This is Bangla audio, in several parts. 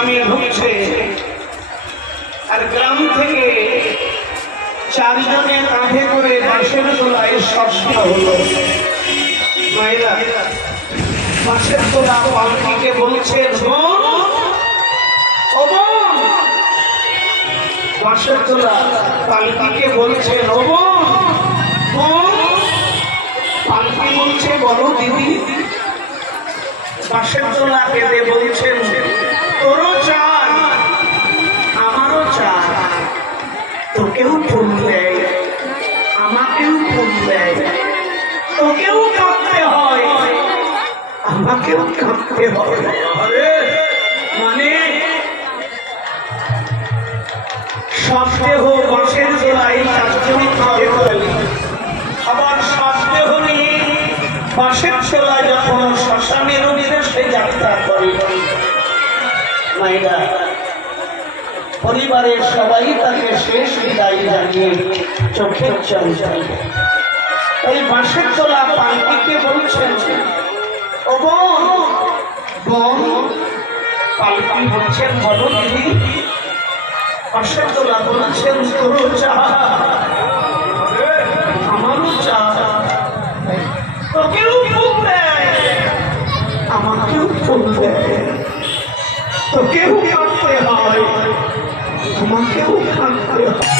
গ্রামে ঢুকছে আর গ্রাম থেকে চারজনে কাঁধে করে বাঁশের তোলায় সস্তা হলো মায়েরা বাঁশের তোলা পালকিকে বোন বাঁশের তোলা পালকিকে বোন পালকি বলছে, বলো দিদি। বাঁশের তোলা কেঁদে বলছেন তোরও চান আমারও চান তোকেও ফুল দেয় আমাকেও ফুল দেয়। তোকেও কাঁদতে হয় আমাকেও কাঁদতে হয়। মানে সব দেহ বাঁশের চারজনে আবার সব দেহ নিয়ে বাঁশের ছোলা মায়েরা, পরিবারের সবাই তাকে শেষ বিদায় জানিয়ে চোখের ওই বাঁশের তোলা পালকিকে বলছেন ও বোন পালকি বলছেন বলো দিদি। বাঁশের তোলা বলছেন, তোরও চা, আমারও চা, তোকেও ফুল দেয়, আমাকেও ফুল দেয়। তোকেও কাঁদতে হয় আমাকেও কাঁদতে হয়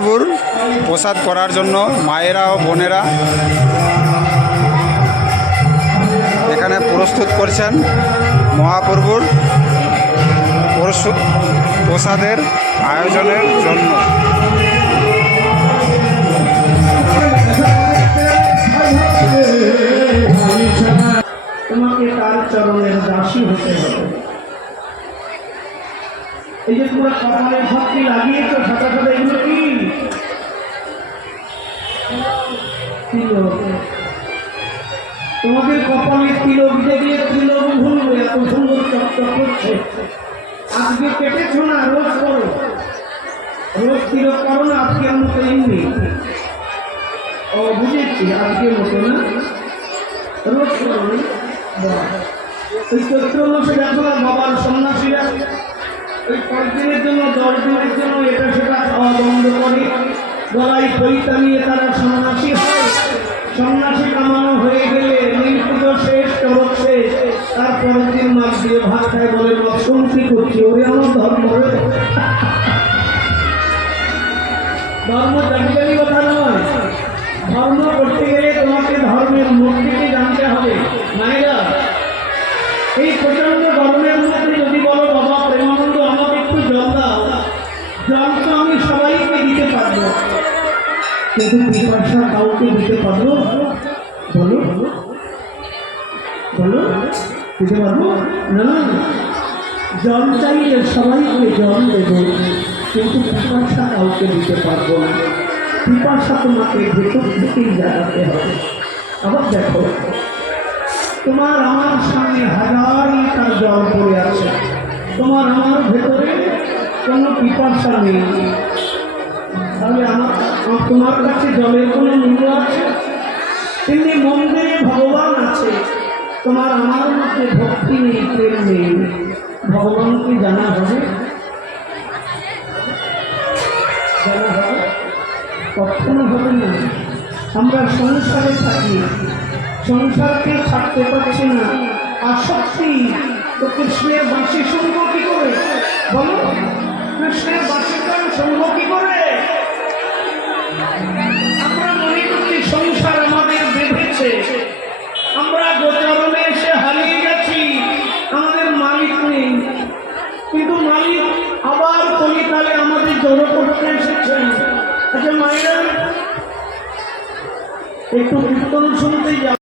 মহাপ্রভুর প্রসাদ করার জন্য মায়েরা ও বোনেরা এখানে প্রস্তুত করছেন মহাপ্রভুর প্রসাদের আয়োজনের জন্য। এই যে তোমরা কপালে ভক্তি লাগিয়ে তো সাথে সাথে এগুলো কি? তিলক। তোমাদের কপালে তিলক দেখলে তিলক ভুলবে এত সুন্দর চকচক করছে আজকে কেটেছ না, রোজ করো রোজ তিলক করো না, আজকে মতো এমনি ও, বুঝেছি, আজকে মতো না রোজ করো। ওই চৈত্র মাসে দেখো না, বাবার সন্ন্যাসীরা ওই পাঁচ জন্য, দশ দিনের জন্য এটা সেটা খাওয়া বন্ধ করে গলায় পৈতা নিয়ে তারা সন্ন্যাসী হয়। সন্ন্যাসী কামানো হয়ে গেলে পুজো শেষ চরক শেষ তারপরের দিন মাছ দিয়ে ভাত খায় বলে কি করছি ওরে আমার ধর্ম ধর্ম জানকারী কথা নয়। ধর্ম করতে গেলে তোমাকে ধর্মের মূর্তিকে জানতে হবে। মায়েরা এই প্রচণ্ড গরমের মধ্যে কিন্তু পিপাসা কাউকে দিতে পারব। বলো। বলো। দিতে পারব? না। জল চাইলে সবাইকে জল দেবো, কিন্তু পিপাসা কাউকে দিতে পারব না। পিপাসা তোমাকে ভেতর থেকেই জানাতে হবে। আবার দেখো, তোমার আমার সামনে হাজার লিটার জল পড়ে আছে। তোমার আমার ভেতরে কোনো পিপাসা নেই। তাহলে আমার- তোমার কাছে জলের কোনো মূল্য আছে তেমনি মন্দিরে ভগবান আছে। তোমার আমার মধ্যে ভক্তি নেই, প্রেম নেই। ভগবানকে জানা হবে? কখনো হবে না। আমরা সংসারে থাকি। সংসারকে ছাড়তে পারছি না। আসক্তি তো কৃষ্ণের বাঁশি শুনব কি করে? বলো। কৃষ্ণের বাঁশি গান একটু কীর্তন যাও।